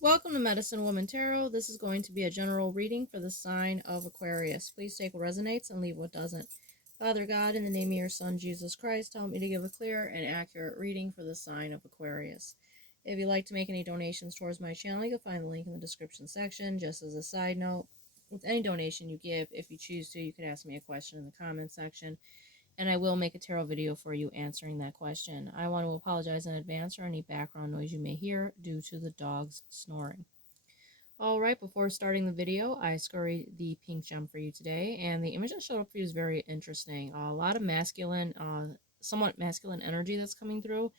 Welcome to Medicine Woman Tarot. This is going to be a general reading for the sign of Aquarius. Please take what resonates and leave what doesn't. Father God, in the name of your Son, Jesus Christ, help me to give a clear and accurate reading for the sign of Aquarius. If you'd like to make any donations towards my channel, you'll find the link in the description section. Just as a side note, with any donation you give, if you choose to, you can ask me a question in the comment section, and I will make a tarot video for you answering that question. I want to apologize in advance for any background noise you may hear due to the dogs snoring. Alright, before starting the video, I scurried the pink gem for you today, and the image that showed up for you is very interesting. A lot of masculine, somewhat masculine energy that's coming through.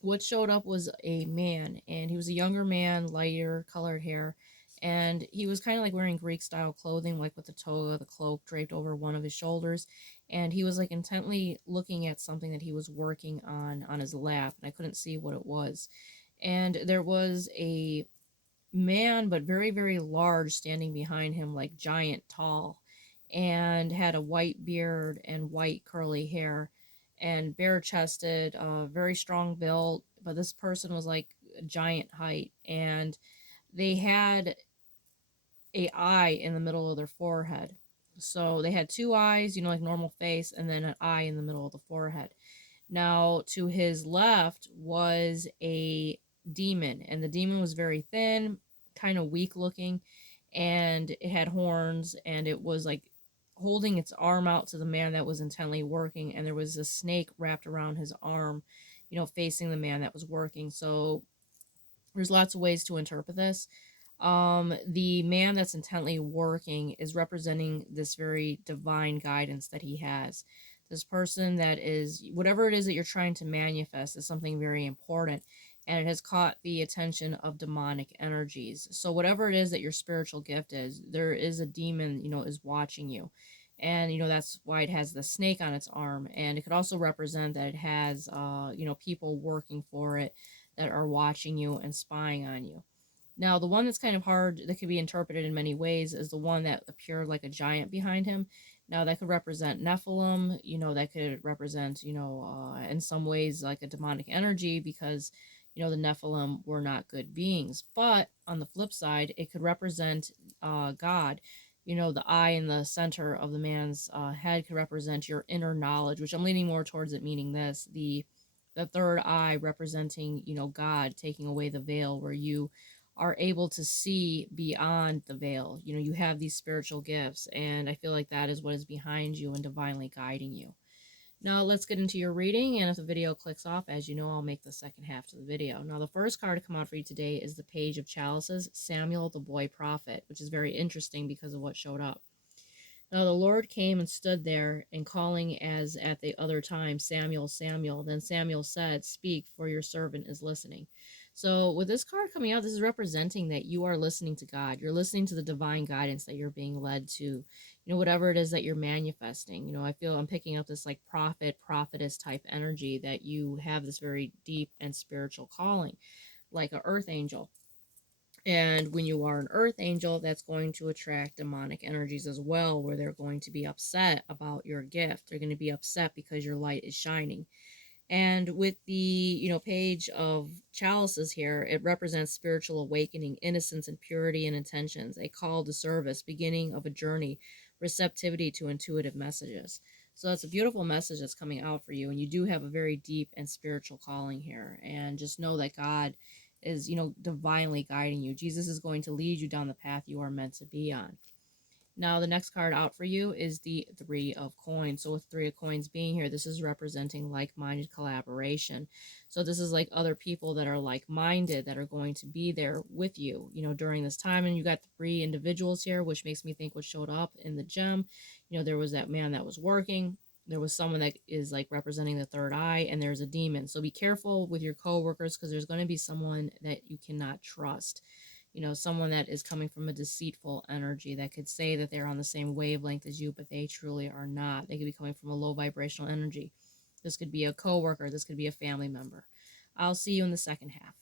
What showed up was a man, and he was a younger man, lighter colored hair, and he was kind of like wearing Greek style clothing, like with the toga, the cloak draped over one of his shoulders, and he was like intently looking at something that he was working on his lap, and I couldn't see what it was. And there was a man, but very, very large, standing behind him, like giant tall, and had a white beard and white curly hair and bare chested, very strong built. But this person was like a giant height, and they had a eye in the middle of their forehead. So they had two eyes, like normal face, and then an eye in the middle of the forehead. Now, to his left was a demon, and the demon was very thin, kind of weak looking, and it had horns, and it was like holding its arm out to the man that was intently working, and there was a snake wrapped around his arm, facing the man that was working. So there's lots of ways to interpret this. The man that's intently working is representing this very divine guidance that he has. This person that is, whatever it is that you're trying to manifest, is something very important, and it has caught the attention of demonic energies. So whatever it is that your spiritual gift is, there is a demon, is watching you. And, that's why it has the snake on its arm. And it could also represent that it has, people working for it that are watching you and spying on you. Now, the one that's kind of hard, that could be interpreted in many ways, is the one that appeared like a giant behind him. Now, that could represent Nephilim, that could represent, in some ways like a demonic energy, because, the Nephilim were not good beings. But on the flip side, it could represent God. The eye in the center of the man's head could represent your inner knowledge, which I'm leaning more towards it meaning this. The third eye representing, God taking away the veil, where you are able to see beyond the veil. You have these spiritual gifts, and I feel like that is what is behind you and divinely guiding you. Now let's get into your reading, and if the video clicks off, as you know, I'll make the second half to the video. Now the first card to come out for you today is the Page of Chalices, Samuel the boy prophet, which is very interesting because of what showed up. Now the Lord came and stood there, and calling as at the other time, Samuel, Samuel. Then Samuel said, Speak, for your servant is listening. So with this card coming out, this is representing that you are listening to God. You're listening to the divine guidance that you're being led to, whatever it is that you're manifesting. I feel I'm picking up this like prophet, prophetess type energy, that you have this very deep and spiritual calling, like an earth angel. And when you are an earth angel, that's going to attract demonic energies as well, where they're going to be upset about your gift. They're going to be upset because your light is shining. And with the, Page of Chalices here, it represents spiritual awakening, innocence and purity and intentions, a call to service, beginning of a journey, receptivity to intuitive messages. So that's a beautiful message that's coming out for you. And you do have a very deep and spiritual calling here. And just know that God is, divinely guiding you. Jesus is going to lead you down the path you are meant to be on. Now, the next card out for you is the Three of Coins. So with Three of Coins being here, this is representing like-minded collaboration. So this is like other people that are like-minded that are going to be there with you, during this time. And you got three individuals here, which makes me think what showed up in the gem. There was that man that was working. There was someone that is like representing the third eye, and there's a demon. So be careful with your coworkers, because there's going to be someone that you cannot trust. Someone that is coming from a deceitful energy, that could say that they're on the same wavelength as you, but they truly are not. They could be coming from a low vibrational energy. This could be a coworker. This could be a family member. I'll see you in the second half.